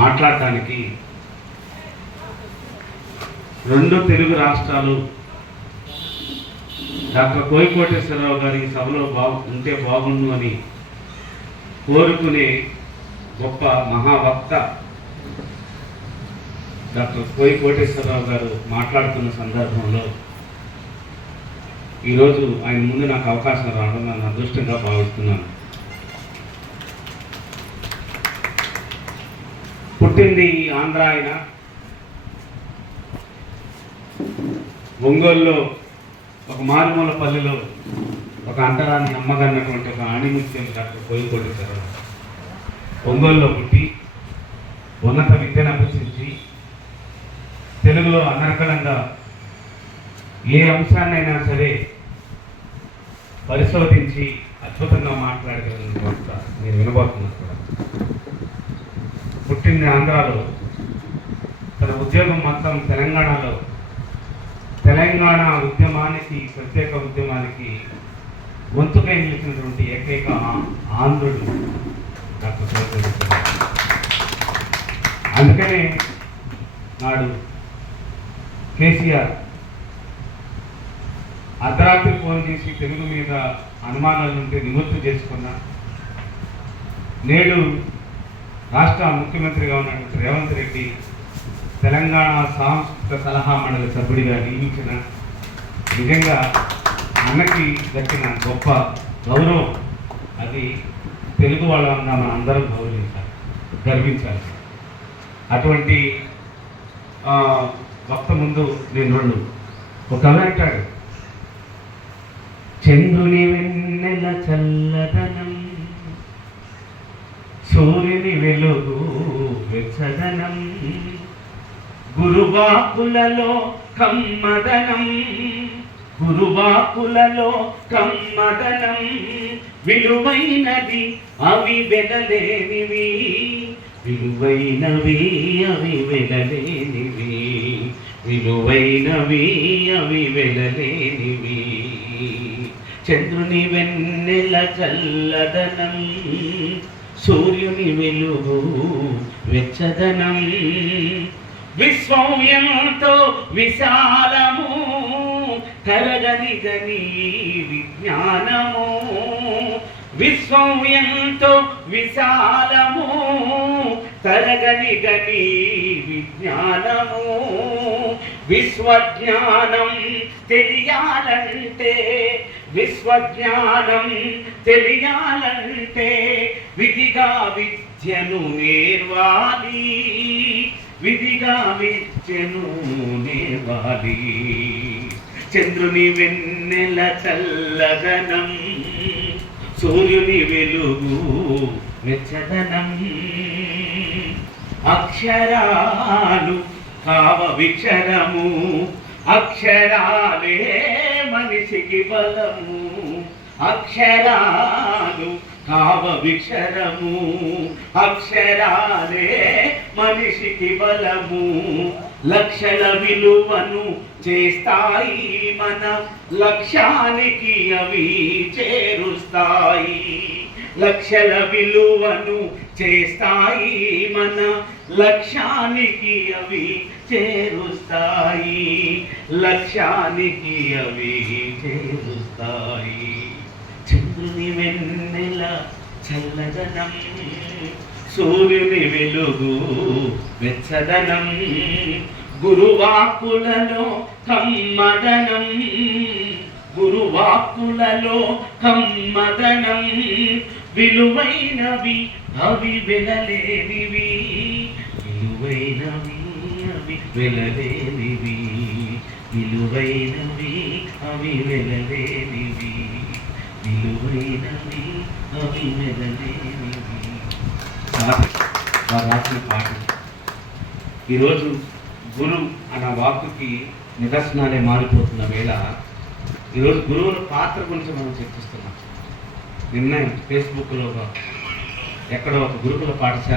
మాట్లాడటానికి రెండు తెలుగు రాష్ట్రాలు డాక్టర్ కోయికోటేశ్వరరావు గారి సభలో ఉంటే బాగుండు అని కోరుకునే గొప్ప మహావక్త డాక్టర్ కోయికోటేశ్వరరావు గారు మాట్లాడుతున్న సందర్భంలో ఈరోజు ఆయన ముందు నాకు అవకాశం రావడం నన్ను అదృష్టంగా భావిస్తున్నాను. పుట్టింది ఆంధ్ర ఆయన, ఒంగోలులో ఒక మారుమూల పల్లెలో ఒక అంటరాని అమ్మగన్నటువంటి ఒక ఆణిముత్యం డాక్టర్ కోయికోటేశ్వరరావు ఒంగోలులో పుట్టి ఉన్నత విద్యను అభ్యసించి తెలుగులో అనర్గళంగా ఏ అంశాన్నైనా సరే పరిశోధించి అద్భుతంగా మాట్లాడగలిగిన వక్త నేను వినబోతున్నాను కూడా. పుట్టింది ఆంధ్రాలో, తన ఉద్యోగం మొత్తం తెలంగాణలో. తెలంగాణ ఉద్యమానికి, ప్రత్యేక ఉద్యమానికి గొంతుకై నిలిచినటువంటి ఏకైక ఆంధ్రుడు డాక్టర్ కోయికోటేశ్వరరావు. అందుకనే నాడు కేసీఆర్ అర్ధరాత్రి ఫోన్ చేసి తెలుగు మీద అనుమానాలు ఉంటే నివృత్తి చేసుకున్నా, నేడు రాష్ట్ర ముఖ్యమంత్రిగా ఉన్నటువంటి రేవంత్ రెడ్డి తెలంగాణ సాంస్కృతిక సలహా మండలి సభ్యుడిగా నియమించిన నిజంగా అన్నకి దక్కిన గొప్ప గౌరవం. అది తెలుగు వాళ్ళంగా మనం అందరం గౌరవించాలి, గర్వించాలి. అటువంటి వక్త ముందు నేను ఒక కవి అంటాడు, చంద్రుని వెన్నెల చల్లదనం, సూర్యుని వెలుగు వెచ్చదనం, గురువాకులలో కమ్మదనం, గురువాకులలో కమ్మదనం, విలువైనది అవి వెలలేనివి, విలువైనవి అవి వెలలేనివి, విలువైనవి అవి వెలలేనివి. చంద్రుని వెన్నెల చల్లదనం, సూర్యుని వెలుగు వెచ్చదనం, విశ్వం ఎంతో విశాలము, తరగని గని విజ్ఞానము, విశ్వం ఎంతో విశాలము, తరగని గని విజ్ఞానము, విశ్వజ్ఞానం తెలియాలంటే, విశ్వజ్ఞానం తెలియాలంటే విధిగా విద్యను నేర్వాలి, విధిగా విద్యను నేర్వాలి. చంద్రుని వెన్నెల చల్లదనం, సూర్యుని వెలుగు వెచ్చదనం, అక్షరాలు కావ విక్షరము, అక్షరాలే మనిషికి బలము, అక్షరాలు కావ విక్షరము, అక్షరాలే మనిషికి బలము, లక్షల విలువను చేస్తాయి మన లక్ష్యానికి అవి చేరుస్తాయి, లక్షల విలువను చేస్తాయి మన లక్ష్యానికి అవి చేరుస్తాయి, లక్ష్యానికి అవి చేరుస్తాయి. చంద్రుని వెన్నెల చల్లదనం, సూర్యుని వెలుగు వెచ్చదనం, గురువాకులలో కమ్మదనం, గురువాకులలో కమ్మదనం, విలువైనవి అవి వెలలేనివి, విలువైనవి అవి వెలలేనివి, విలువైనవి అవి వెలలేనివి, విలువైనవి అవి వెలలేనివి. రాసిన పాట. ఈరోజు గురు అన్న వాక్కుకి నిదర్శనాలే మారిపోతున్న వేళ ఈరోజు గురువుల పాత్ర గురించి మనం చర్చిస్తున్నాం. నిన్న ఫేస్బుక్లో ఎక్కడో ఒక గురుకుల పాఠశాల